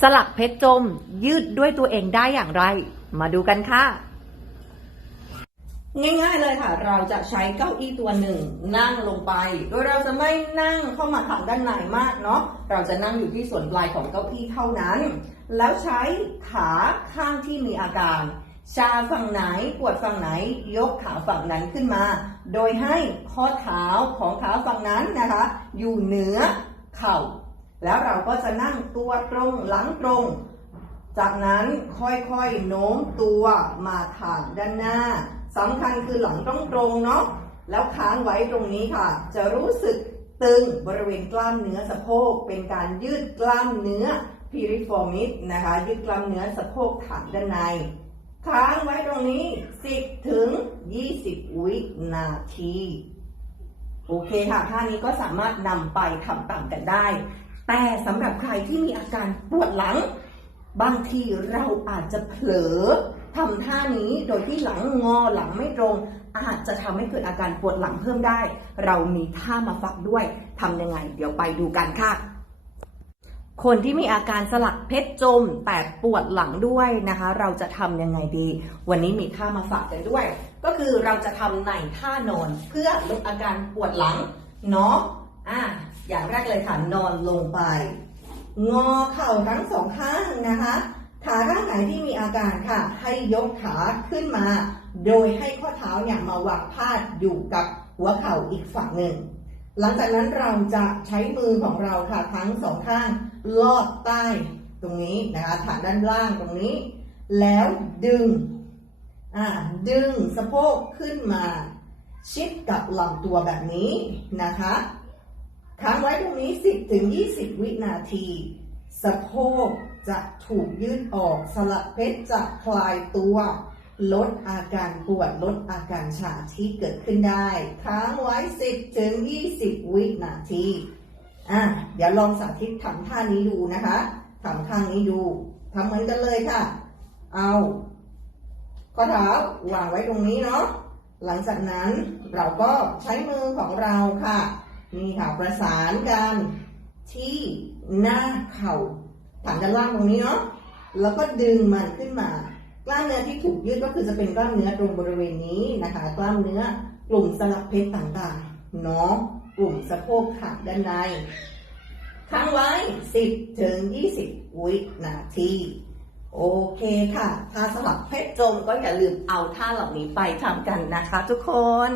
สลักเพชรจมยืดด้วยตัวเองได้อย่างไร มาดูกันค่ะ ง่ายๆเลยค่ะ เราจะใช้เก้าอี้ตัวหนึ่ง นั่งลงไป โดยเราจะไม่นั่งเข้ามาทางด้านในมากเนาะเราจะนั่งอยู่ที่ส่วนปลายของเก้าอี้เท่านั้น แล้วใช้ขาข้างที่มีอาการ ชาฝั่งไหนปวดฝั่งไหน ยกขาฝั่งนั้นขึ้นมา โดยให้ข้อเท้าของขาฝั่งนั้นนะคะ อยู่เหนือเข่า แล้วเราก็จะนั่งตัวตรงหลังตรง จากนั้นค่อยๆโน้มตัวมาทางด้านหน้าสำคัญคือหลังต้องตรงเนาะแล้วค้างไว้ตรงนี้ค่ะ จะรู้สึกตึงบริเวณกล้ามเนื้อสะโพก เป็นการยืดกล้ามเนื้อ piriformis นะคะ ยืดกล้ามเนื้อสะโพกฐานด้านใน ค้างไว้ตรงนี้ 10 ถึง 20 วินาที โอเคค่ะท่านี้ก็สามารถนำไปทำตามกันได้ แต่สำหรับใครที่มีอาการปวดหลัง บางทีเราอาจจะเผลอทำท่านี้โดยที่หลังงอหลังไม่ตรง อาจจะทำให้เกิดอาการปวดหลังเพิ่มได้ เรามีท่ามาฟักด้วยทำยังไง เดี๋ยวไปดูกันค่ะ คนที่มีอาการสลักเพชรจมแต่ปวดหลังด้วยนะคะ เราจะทำยังไงดี วันนี้มีท่ามาฝากกันด้วย ก็คือเราจะทำในท่านอนเพื่อลดอาการปวดหลังเนาะอะ อย่างแรกเลยค่ะนอนลงไป งอเข่าทั้งสองข้างนะคะขาข้างไหนที่มีอาการค่ะ ให้ยกขาขึ้นมา โดยให้ข้อเท้าเนี่ยมาวางพาดอยู่กับหัวเข่าอีกฝั่งหนึ่ง หลังจากนั้นเราจะใช้มือของเราค่ะทั้งสองข้าง ลอดใต้ตรงนี้นะคะฐานด้านล่างตรงนี้ แล้วดึงอ่าดึงสะโพกขึ้นมา ชิดกับลำตัวแบบนี้นะคะ ค้างไว้ตรงนี้ 10ถึง20 วินาที สะโพกจะถูกยืดออกสลักเพชรจะคลายตัว ลดอาการปวดลดอาการชาที่เกิดขึ้นได้ ค้างไว้ 10ถึง20 วินาทีอะเดี๋ยวลองสาธิตทำท่านี้ดูนะคะทำข้างนี้ดูทำเหมือนกันเลยค่ะ เอาข้อเท้าวางไว้ตรงนี้เนาะหลังจากนั้นเราก็ใช้มือของเราค่ะ นี่ค่ะประสานกันที่หน้าเข่าฐานด้านล่างตรงนี้เนาะแล้วก็ดึงมันขึ้นมา กล้ามเนื้อที่ถูกยืดก็คือจะเป็นกล้ามเนื้อตรงบริเวณนี้นะคะ กล้ามเนื้อกลุ่มสลักเพชรต่างๆเนาะกลุ่มสะโพกขาด้านในค้างไว้ 10 ถึง 20 วินาที โอเคค่ะ ถ้าสลับเพชรจมก็อย่าลืมเอาท่าเหล่านี้ไปทำกันนะคะทุกคน